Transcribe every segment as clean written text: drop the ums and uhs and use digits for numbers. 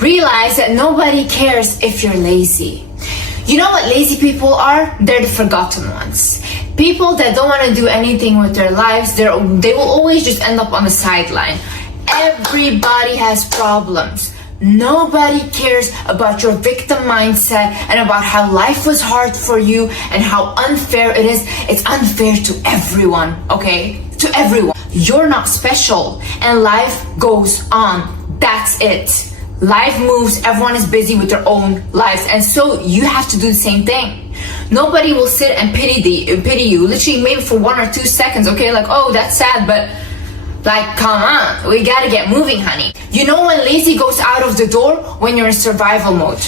Realize that nobody cares if you're lazy. You know what lazy people are? They're the forgotten ones. People that don't want to do anything with their lives, they will always just end up on the sideline. Everybody has problems. Nobody cares about your victim mindset and about how life was hard for you and how unfair it is. It's unfair to everyone, okay? To everyone. You're not special and life goes on. That's it. Life moves, everyone is busy with their own lives, and so you have to do the same thing. Nobody will sit and pity you, literally maybe for 1 or 2 seconds, okay? Like, oh, that's sad, but like, come on, we gotta get moving, honey. You know when lazy goes out of the door? When you're in survival mode.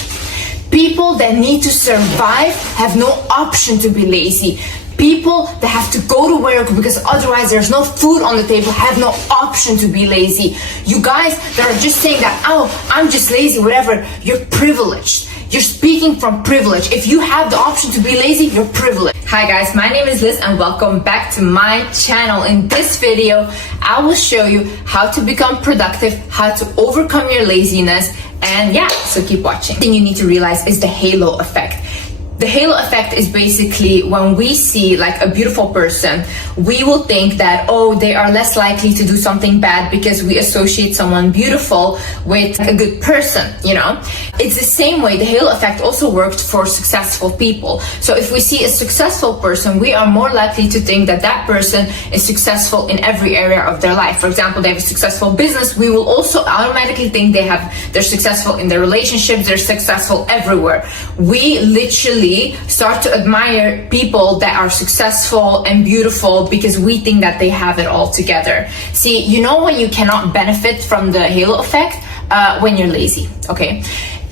People that need to survive have no option to be lazy. People that have to go to work because otherwise there's no food on the table have no option to be lazy. You guys that are just saying that, oh, I'm just lazy, whatever, you're privileged. You're speaking from privilege. If you have the option to be lazy, you're privileged. Hi guys, my name is Liz and welcome back to my channel. In this video, I will show you how to become productive, how to overcome your laziness, and yeah, so keep watching. The thing you need to realize is the halo effect. The halo effect is basically when we see like a beautiful person, we will think that, oh, they are less likely to do something bad because we associate someone beautiful with a good person, you know? It's the same way the halo effect also worked for successful people. So if we see a successful person, we are more likely to think that that person is successful in every area of their life. For example, they have a successful business, we will also automatically think they're successful in their relationships, they're successful everywhere. We literally start to admire people that are successful and beautiful because we think that they have it all together. See, you know when you cannot benefit from the halo effect? When you're lazy, okay?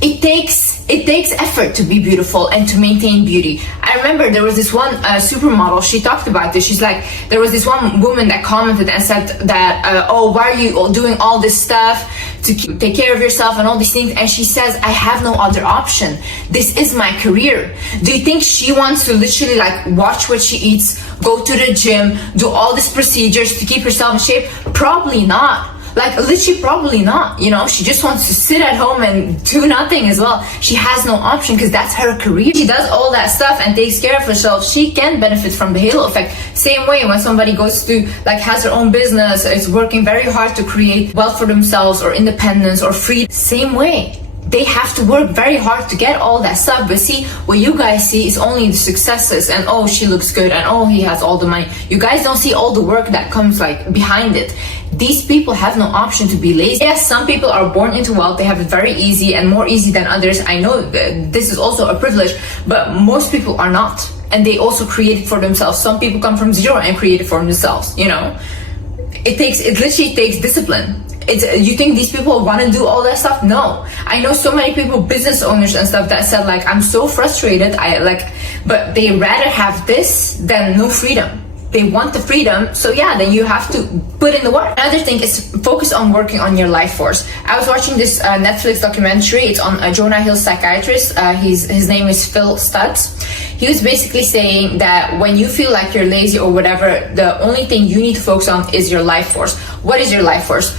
It takes effort to be beautiful and to maintain beauty. I remember there was this one supermodel, she talked about this. She's like, there was this one woman that commented and said that, oh, why are you doing all this stuff to take care of yourself and all these things? And she says, I have no other option. This is my career. Do you think she wants to literally like watch what she eats, go to the gym, do all these procedures to keep herself in shape? Probably not. Like literally probably not, you know, she just wants to sit at home and do nothing as well. She has no option because that's her career. She does all that stuff and takes care of herself. She can benefit from the halo effect. Same way when somebody goes to like has their own business, is working very hard to create wealth for themselves or independence or freedom. Same way. They have to work very hard to get all that stuff. But see, what you guys see is only the successes and oh, she looks good and oh, he has all the money. You guys don't see all the work that comes like behind it. These people have no option to be lazy. Yes, some people are born into wealth. They have it very easy and more easy than others. I know this is also a privilege, but most people are not. And they also create it for themselves. Some people come from zero and create it for themselves, you know? It literally takes discipline. You think these people want to do all that stuff? No. I know so many people, business owners and stuff, that said like, I'm so frustrated, but they rather have this than no freedom. They want the freedom, so yeah, then you have to put in the work. Another thing is focus on working on your life force. I was watching this Netflix documentary. It's on Jonah Hill's psychiatrist. His name is Phil Stutz. He was basically saying that when you feel like you're lazy or whatever, the only thing you need to focus on is your life force. What is your life force?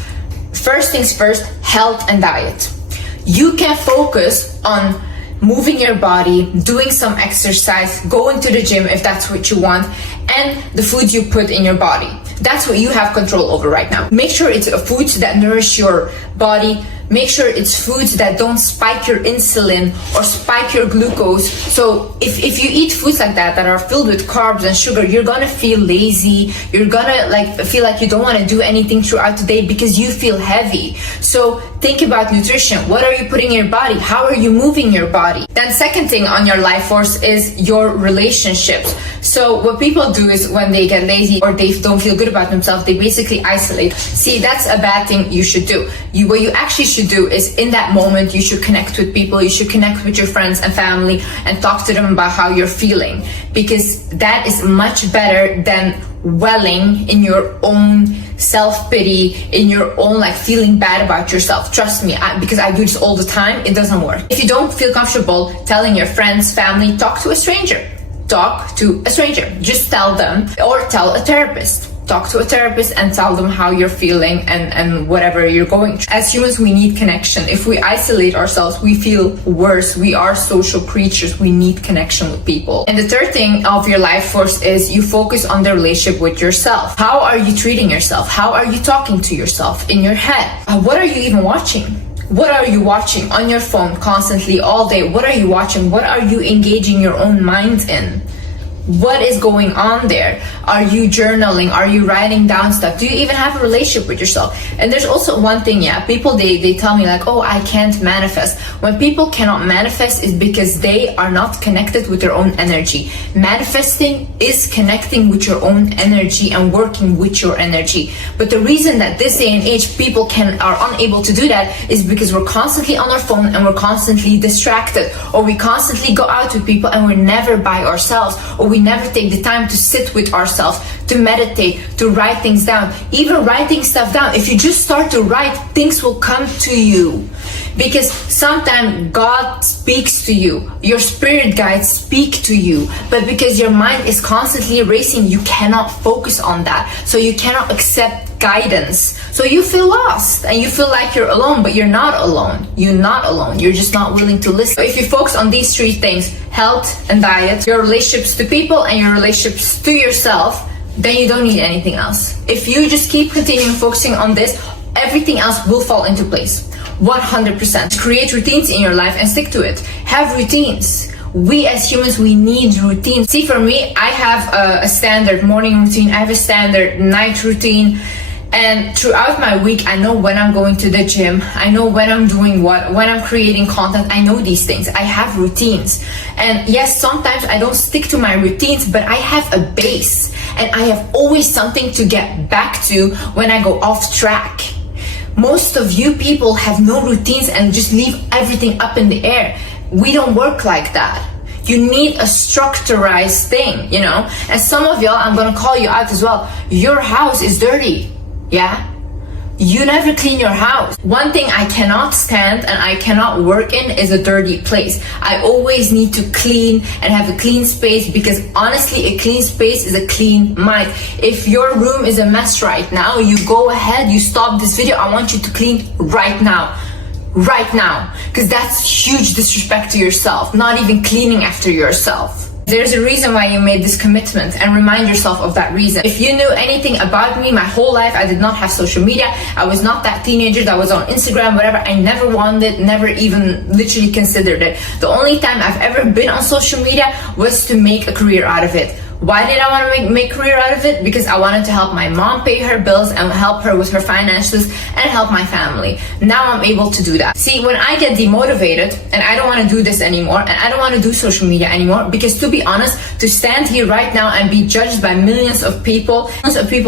First things first, health and diet. You can focus on moving your body, doing some exercise, going to the gym if that's what you want, and the foods you put in your body. That's what you have control over right now. Make sure it's foods that nourish your body. Make sure it's foods that don't spike your insulin or spike your glucose. So if you eat foods like that are filled with carbs and sugar, you're gonna feel lazy. You're gonna feel like you don't want to do anything throughout the day because you feel heavy. So think about nutrition. What are you putting in your body? How are you moving your body? Then second thing on your life force is your relationships. So what people do is when they get lazy or they don't feel good about themselves, they basically isolate. See, that's a bad thing you should do. What you actually should do is in that moment, you should connect with people. You should connect with your friends and family and talk to them about how you're feeling, because that is much better than welling in your own self-pity, in your own feeling bad about yourself. Trust me, because I do this all the time, it doesn't work. If you don't feel comfortable telling your friends, family, talk to a stranger. Talk to a stranger. Just tell them, or tell a therapist. talk to a therapist and tell them how you're feeling and whatever you're going through. As humans, we need connection. If we isolate ourselves, we feel worse. We are social creatures. We need connection with people. And the third thing of your life force is you focus on the relationship with yourself. How are you treating yourself? How are you talking to yourself in your head? What are you even watching? What are you watching on your phone constantly all day? What are you watching? What are you engaging your own mind in? What is going on there? Are you journaling? Are you writing down stuff? Do you even have a relationship with yourself? And there's also one thing, people they tell me like, oh, I can't manifest. When people cannot manifest is because they are not connected with their own energy. Manifesting is connecting with your own energy and working with your energy. But the reason that this day and age people are unable to do that is because we're constantly on our phone and we're constantly distracted, or we constantly go out with people and we're never by ourselves, or we never take the time to sit with ourselves, to meditate, to write things down. Even writing stuff down, if you just start to write, things will come to you. Because sometimes God speaks to you, your spirit guides speak to you, but because your mind is constantly racing, you cannot focus on that. So you cannot accept guidance. So you feel lost and you feel like you're alone, but you're not alone. You're not alone. You're just not willing to listen. So if you focus on these three things, health and diet, your relationships to people and your relationships to yourself, then you don't need anything else. If you just keep continuing focusing on this, everything else will fall into place. 100%. Create routines in your life and stick to it. Have routines. We as humans, we need routines. See, for me, I have a standard morning routine. I have a standard night routine. And throughout my week, I know when I'm going to the gym. I know when I'm doing what, when I'm creating content. I know these things. I have routines. And yes, sometimes I don't stick to my routines, but I have a base. And I have always something to get back to when I go off track. Most of you people have no routines and just leave everything up in the air. We don't work like that. You need a structurized thing, you know? And some of y'all, I'm gonna call you out as well. Your house is dirty, yeah? You never clean your house. One thing I cannot stand and I cannot work in is a dirty place. I always need to clean and have a clean space, because honestly, a clean space is a clean mind. If your room is a mess right now, you go ahead, you stop this video. I want you to clean right now. Right now. Because that's huge disrespect to yourself. Not even cleaning after yourself. There's a reason why you made this commitment, and remind yourself of that reason. If you knew anything about me, my whole life, I did not have social media. I was not that teenager that was on Instagram, whatever. I never wanted, never even literally considered it. The only time I've ever been on social media was to make a career out of it. Why did I want to make a career out of it? Because I wanted to help my mom pay her bills and help her with her finances and help my family. Now I'm able to do that. See, when I get demotivated and I don't want to do this anymore and I don't want to do social media anymore, because to be honest, to stand here right now and be judged by millions of people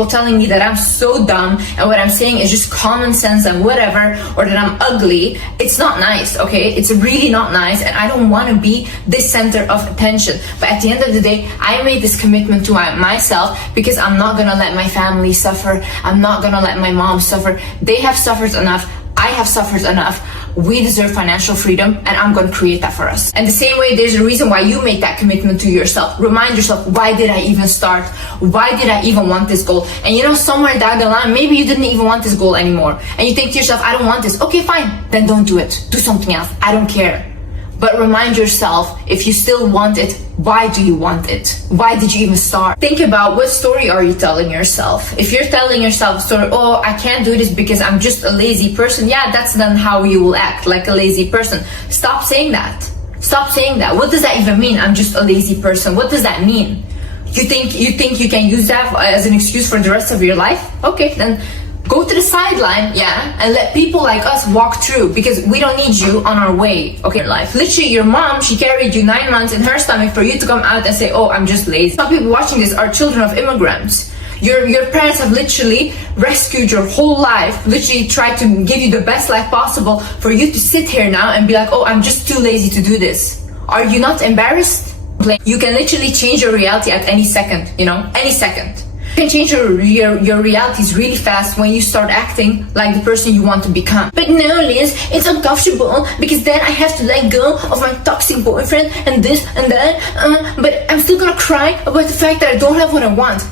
telling me that I'm so dumb and what I'm saying is just common sense and whatever, or that I'm ugly, it's not nice, okay? It's really not nice, and I don't want to be this center of attention. But at the end of the day, I made this commitment to myself, because I'm not gonna let my family suffer. I'm not gonna let my mom suffer. They have suffered enough. I have suffered enough. We deserve financial freedom, and I'm gonna create that for us. And the same way, there's a reason why you make that commitment to yourself. Remind yourself, why did I even start? Why did I even want this goal? And you know, somewhere down the line, maybe you didn't even want this goal anymore, and you think to yourself, I don't want this. Okay, fine, then don't do it. Do something else. I don't care. But remind yourself, if you still want it, why do you want it? Why did you even start? Think about, what story are you telling yourself? If you're telling yourself a story, oh, I can't do this because I'm just a lazy person, yeah, that's then how you will act, like a lazy person. Stop saying that. Stop saying that. What does that even mean? I'm just a lazy person. What does that mean? You think you can use that as an excuse for the rest of your life? Okay, then go to the sideline, yeah, and let people like us walk through, because we don't need you on our way, okay, in life. Literally, your mom, she carried you 9 months in her stomach for you to come out and say, oh, I'm just lazy. Some people watching this are children of immigrants. Your parents have literally rescued your whole life, literally tried to give you the best life possible, for you to sit here now and be like, oh, I'm just too lazy to do this. Are you not embarrassed? You can literally change your reality at any second, you know, any second. You can change your realities really fast when you start acting like the person you want to become. But no, Liz, it's uncomfortable, because then I have to let go of my toxic boyfriend and this and that. But I'm still gonna cry about the fact that I don't have what I want.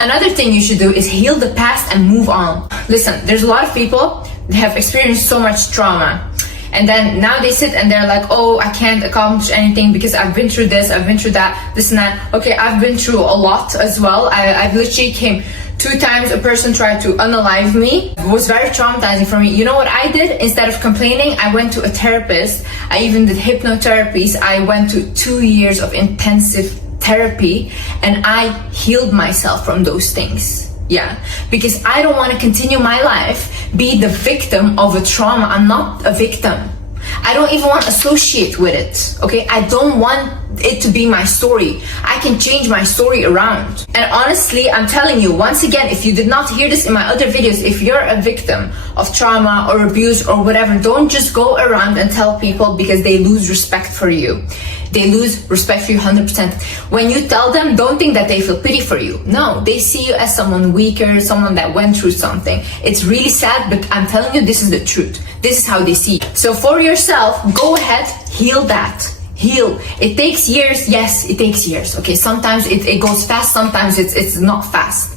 Another thing you should do is heal the past and move on. Listen, there's a lot of people that have experienced so much trauma. And then now they sit and they're like, oh, I can't accomplish anything because I've been through this, I've been through that, this and that. Okay, I've been through a lot as well. I've literally came 2 times a person tried to unalive me. It was very traumatizing for me. You know what I did? Instead of complaining, I went to a therapist. I even did hypnotherapies. I went to 2 years of intensive therapy and I healed myself from those things. Yeah, because I don't want to continue my life, be the victim of a trauma. I'm not a victim. I don't even want to associate with it, okay? I don't want it to be my story. I can change my story around. And honestly, I'm telling you, once again, if you did not hear this in my other videos, if you're a victim of trauma or abuse or whatever, don't just go around and tell people because they lose respect for you. They lose respect for you 100%. When you tell them, don't think that they feel pity for you. No, they see you as someone weaker, someone that went through something. It's really sad, but I'm telling you, this is the truth. This is how they see you. So for yourself, go ahead, heal that. Heal. It takes years. Yes, it takes years. Okay, sometimes it goes fast, sometimes it's not fast.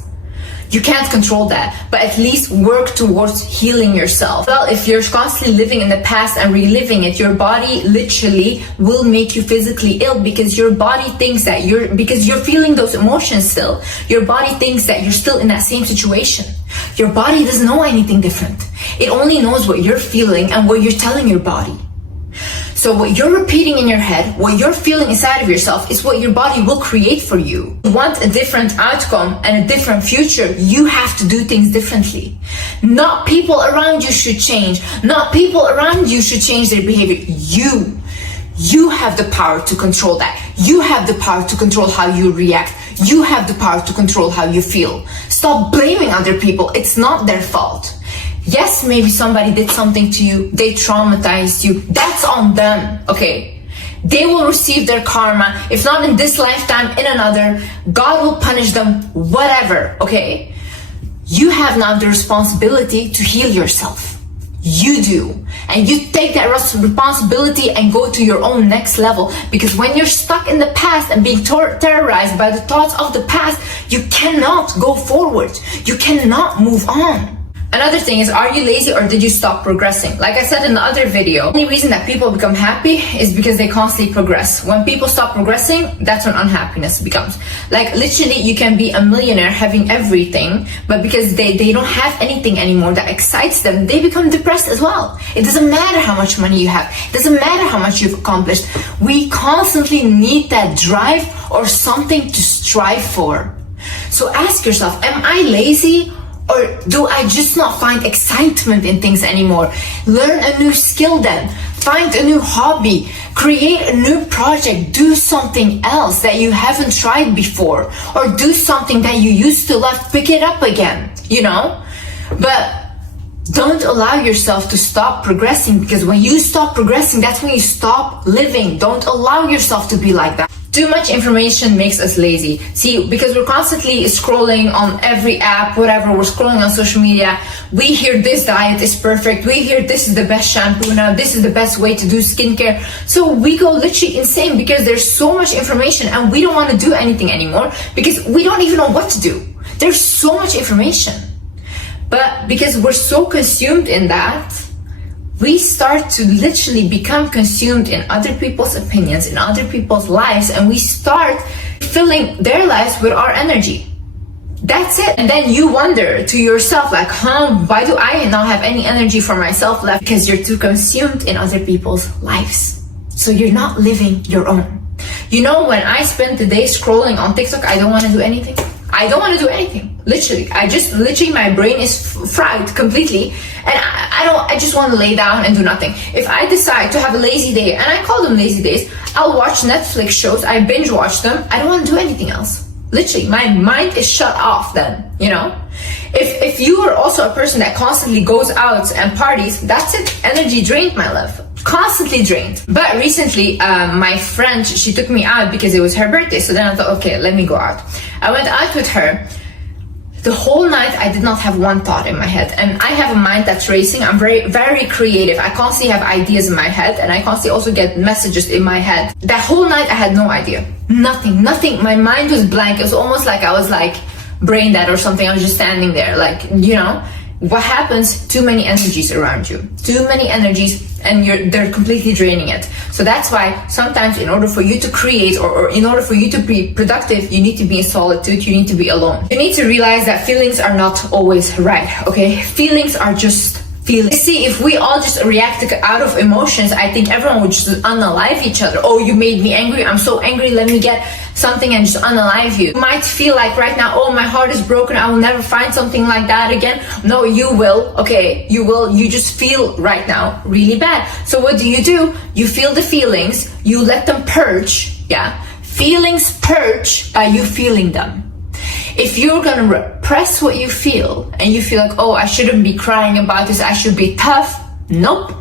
You can't control that, but at least work towards healing yourself. Well, if you're constantly living in the past and reliving it, your body literally will make you physically ill because your body thinks that because you're feeling those emotions still. Your body thinks that you're still in that same situation. Your body doesn't know anything different. It only knows what you're feeling and what you're telling your body. So what you're repeating in your head, what you're feeling inside of yourself is what your body will create for you. If you want a different outcome and a different future, you have to do things differently. Not people around you should change. Not people around you should change their behavior. You have the power to control that. You have the power to control how you react. You have the power to control how you feel. Stop blaming other people. It's not their fault. Yes, maybe somebody did something to you, they traumatized you, that's on them, okay? They will receive their karma, if not in this lifetime, in another. God will punish them, whatever, okay? You have now the responsibility to heal yourself. You do. And you take that responsibility and go to your own next level. Because when you're stuck in the past and being terrorized by the thoughts of the past, you cannot go forward. You cannot move on. Another thing is, are you lazy or did you stop progressing? Like I said in the other video, the only reason that people become happy is because they constantly progress. When people stop progressing, that's when unhappiness becomes. Like literally, you can be a millionaire having everything, but because they don't have anything anymore that excites them, they become depressed as well. It doesn't matter how much money you have. It doesn't matter how much you've accomplished. We constantly need that drive or something to strive for. So ask yourself, am I lazy? Or do I just not find excitement in things anymore? Learn a new skill then. Find a new hobby. Create a new project. Do something else that you haven't tried before. Or do something that you used to love. Pick it up again, you know? But don't allow yourself to stop progressing, because when you stop progressing, that's when you stop living. Don't allow yourself to be like that. Too much information makes us lazy. See, because we're constantly scrolling on every app, whatever, we're scrolling on social media. We hear this diet is perfect. We hear this is the best shampoo now. This is the best way to do skincare. So we go literally insane because there's so much information and we don't want to do anything anymore because we don't even know what to do. There's so much information. But because we're so consumed in that, we start to literally become consumed in other people's opinions, in other people's lives, and we start filling their lives with our energy. That's it. And then you wonder to yourself, like, why do I not have any energy for myself left? Because you're too consumed in other people's lives. So you're not living your own. You know, when I spend the day scrolling on TikTok, I don't want to do anything. I don't want to do anything. Literally, my brain is fried completely, and I just want to lay down and do nothing. If I decide to have a lazy day, and I call them lazy days, I'll watch Netflix shows, I binge watch them. I don't want to do anything else. Literally, my mind is shut off then, you know? If you are also a person that constantly goes out and parties, that's it. Energy drained, my love. Constantly drained. But recently, my friend, she took me out because it was her birthday. So then I thought, okay, let me go out. I went out with her. The whole night, I did not have one thought in my head. And I have a mind that's racing. I'm very, very creative. I constantly have ideas in my head. And I constantly also get messages in my head. That whole night, I had no idea. Nothing. My mind was blank. It was almost like I was like brain dead or something. I was just standing there, like, you know, what happens? Too many energies around you, too many energies, and they're completely draining it. So that's why sometimes in order for you to create or in order for you to be productive, you need to be in solitude, you need to be alone. You need to realize that feelings are not always right, okay? Feelings are just feelings. See, if we all just react out of emotions, I think everyone would just unalive each other. Oh, you made me angry, I'm so angry, let me get something and just unalive you. You might feel like right now, oh, my heart is broken, I will never find something like that again. No, you will, okay, you will. You just feel right now really bad. So what do? You feel the feelings, you let them purge, yeah? Feelings purge by you feeling them. If you're gonna repress what you feel and you feel like, oh, I shouldn't be crying about this, I should be tough, nope.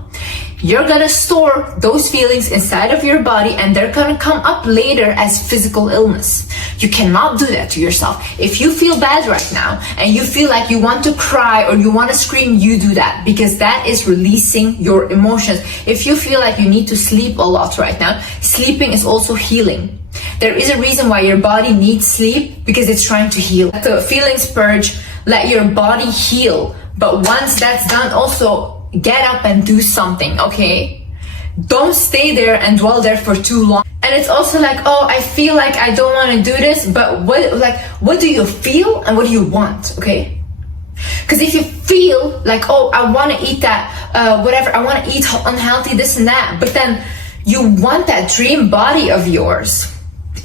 You're gonna store those feelings inside of your body and they're gonna come up later as physical illness. You cannot do that to yourself. If you feel bad right now and you feel like you want to cry or you want to scream, you do that because that is releasing your emotions. If you feel like you need to sleep a lot right now, sleeping is also healing. There is a reason why your body needs sleep, because it's trying to heal. Let the feelings purge, let your body heal. But once that's done, also get up and do something, okay? Don't stay there and dwell there for too long. And it's also like, oh, I feel like I don't want to do this, but what do you feel and what do you want, okay? Because if you feel like, oh, I want to eat that, whatever, I want to eat unhealthy, this and that, but then you want that dream body of yours,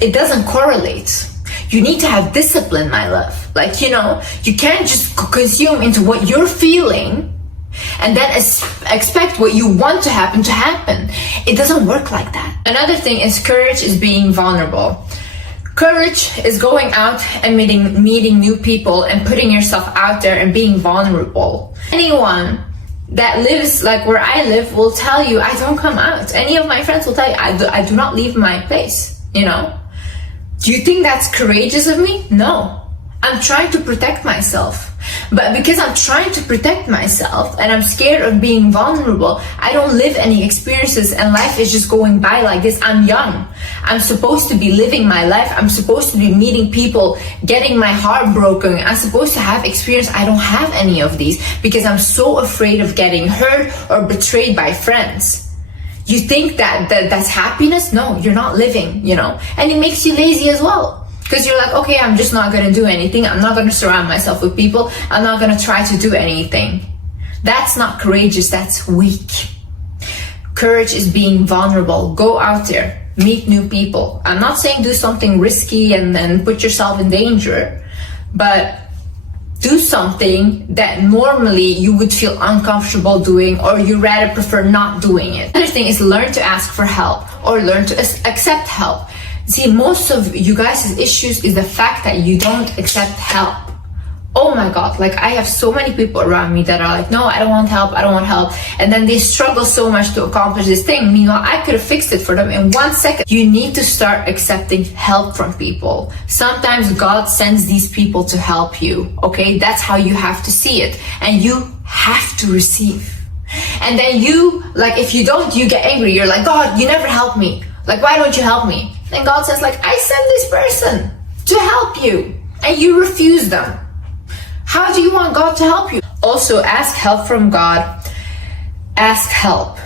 it doesn't correlate. You need to have discipline, my love. Like, you know, you can't just consume into what you're feeling and then expect what you want to happen. It doesn't work like that. Another thing is courage is being vulnerable. Courage is going out and meeting new people and putting yourself out there and being vulnerable. Anyone that lives like where I live will tell you, I don't come out. Any of my friends will tell you, I do not leave my place, you know? Do you think that's courageous of me? No. I'm trying to protect myself. But because I'm trying to protect myself and I'm scared of being vulnerable, I don't live any experiences and life is just going by like this. I'm young. I'm supposed to be living my life. I'm supposed to be meeting people, getting my heart broken. I'm supposed to have experience. I don't have any of these because I'm so afraid of getting hurt or betrayed by friends. You think that's happiness? No, you're not living, you know, and it makes you lazy as well. Because you're like, okay, I'm just not going to do anything. I'm not going to surround myself with people. I'm not going to try to do anything. That's not courageous. That's weak. Courage is being vulnerable. Go out there. Meet new people. I'm not saying do something risky and then put yourself in danger. But do something that normally you would feel uncomfortable doing or you rather prefer not doing it. Another thing is learn to ask for help or learn to accept help. See, most of you guys' issues is the fact that you don't accept help. Oh my God, like I have so many people around me that are like, no, I don't want help, I don't want help. And then they struggle so much to accomplish this thing. Meanwhile, I could have fixed it for them in 1 second. You need to start accepting help from people. Sometimes God sends these people to help you, okay? That's how you have to see it. And you have to receive. And then you, like if you don't, you get angry. You're like, God, you never help me. Like, why don't you help me? And God says like, I sent this person to help you and you refuse them. How do you want God to help you? Also, ask help from God. Ask help.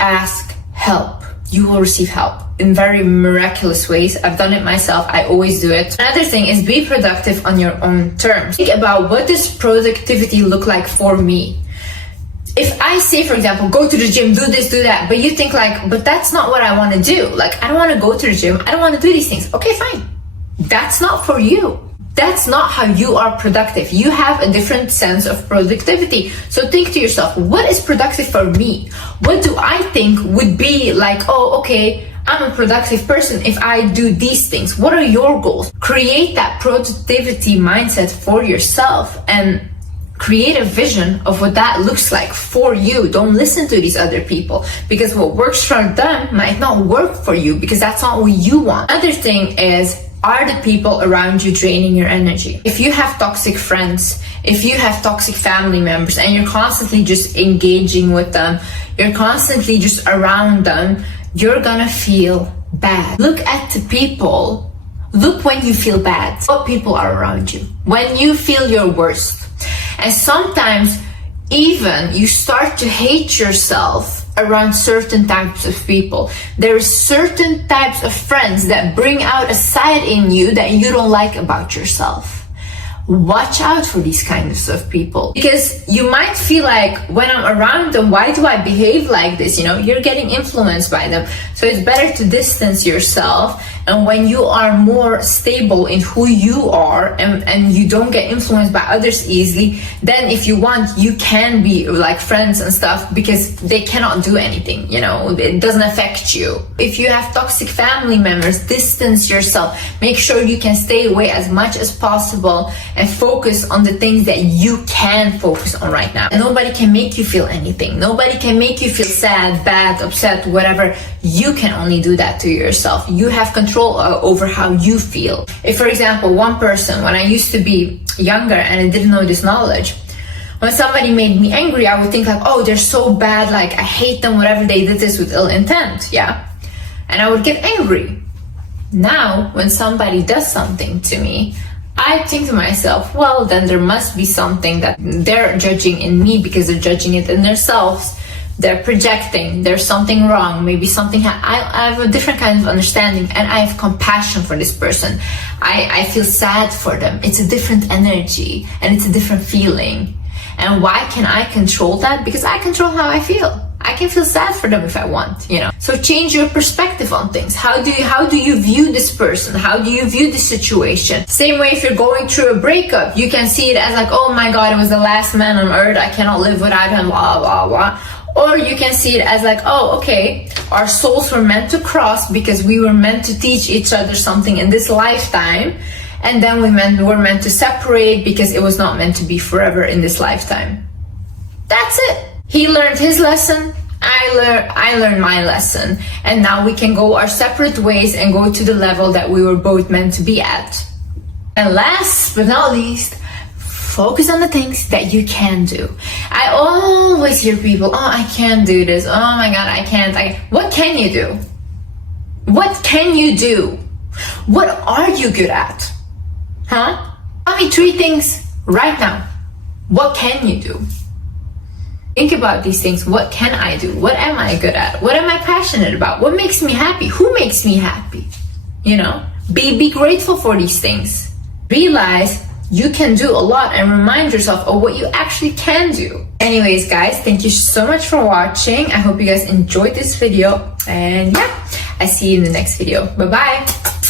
Ask help. You will receive help in very miraculous ways. I've done it myself. I always do it. Another thing is be productive on your own terms. Think about what does productivity look like for me? If I say, for example, go to the gym, do this, do that, but you think like, but that's not what I want to do. Like, I don't want to go to the gym. I don't want to do these things. Okay, fine. That's not for you. That's not how you are productive. You have a different sense of productivity. So think to yourself, what is productive for me? What do I think would be like, oh, okay, I'm a productive person if I do these things. What are your goals? Create that productivity mindset for yourself and create a vision of what that looks like for you. Don't listen to these other people because what works for them might not work for you because that's not what you want. Another thing is, are the people around you draining your energy? If you have toxic friends, if you have toxic family members and you're constantly just engaging with them, you're constantly just around them, you're gonna feel bad. Look at the people Look when you feel bad, what people are around you, when you feel your worst. And sometimes even you start to hate yourself around certain types of people. There are certain types of friends that bring out a side in you that you don't like about yourself. Watch out for these kinds of people, because you might feel like, when I'm around them, why do I behave like this? You know, you're getting influenced by them. So it's better to distance yourself. And when you are more stable in who you are, and you don't get influenced by others easily, then if you want, you can be like friends and stuff, because they cannot do anything, you know, it doesn't affect you. If you have toxic family members, distance yourself. Make sure you can stay away as much as possible and focus on the things that you can focus on right now. And nobody can make you feel anything. Nobody can make you feel sad, bad, upset, whatever. You can only do that to yourself. You have control over how you feel. If, for example, one person, when I used to be younger and I didn't know this knowledge, when somebody made me angry, I would think like, oh, they're so bad, like I hate them, whatever, they did this with ill intent, yeah? And I would get angry. Now, when somebody does something to me, I think to myself, well, then there must be something that they're judging in me, because they're judging it in themselves. They're projecting, there's something wrong, maybe something, I have a different kind of understanding, and I have compassion for this person. I feel sad for them. It's a different energy, and it's a different feeling. And why can I control that? Because I control how I feel. I can feel sad for them if I want, you know. So change your perspective on things. How do you view this person? How do you view this situation? Same way, if you're going through a breakup, you can see it as like, oh my God, it was the last man on earth, I cannot live without him, blah, blah, blah. Or you can see it as like, oh, okay, our souls were meant to cross because we were meant to teach each other something in this lifetime. And then we were meant to separate because it was not meant to be forever in this lifetime. That's it. He learned his lesson. I learned my lesson. And now we can go our separate ways and go to the level that we were both meant to be at. And last but not least, focus on the things that you can do. I always hear people, oh, I can't do this. Oh my God, I can't. What can you do? What can you do? What are you good at? Huh? Tell me 3 things right now. What can you do? Think about these things. What can I do? What am I good at? What am I passionate about? What makes me happy? Who makes me happy? You know, be grateful for these things. Realize you can do a lot, and remind yourself of what you actually can do. Anyways, guys, thank you so much for watching. I hope you guys enjoyed this video, and yeah, I see you in the next video. Bye bye.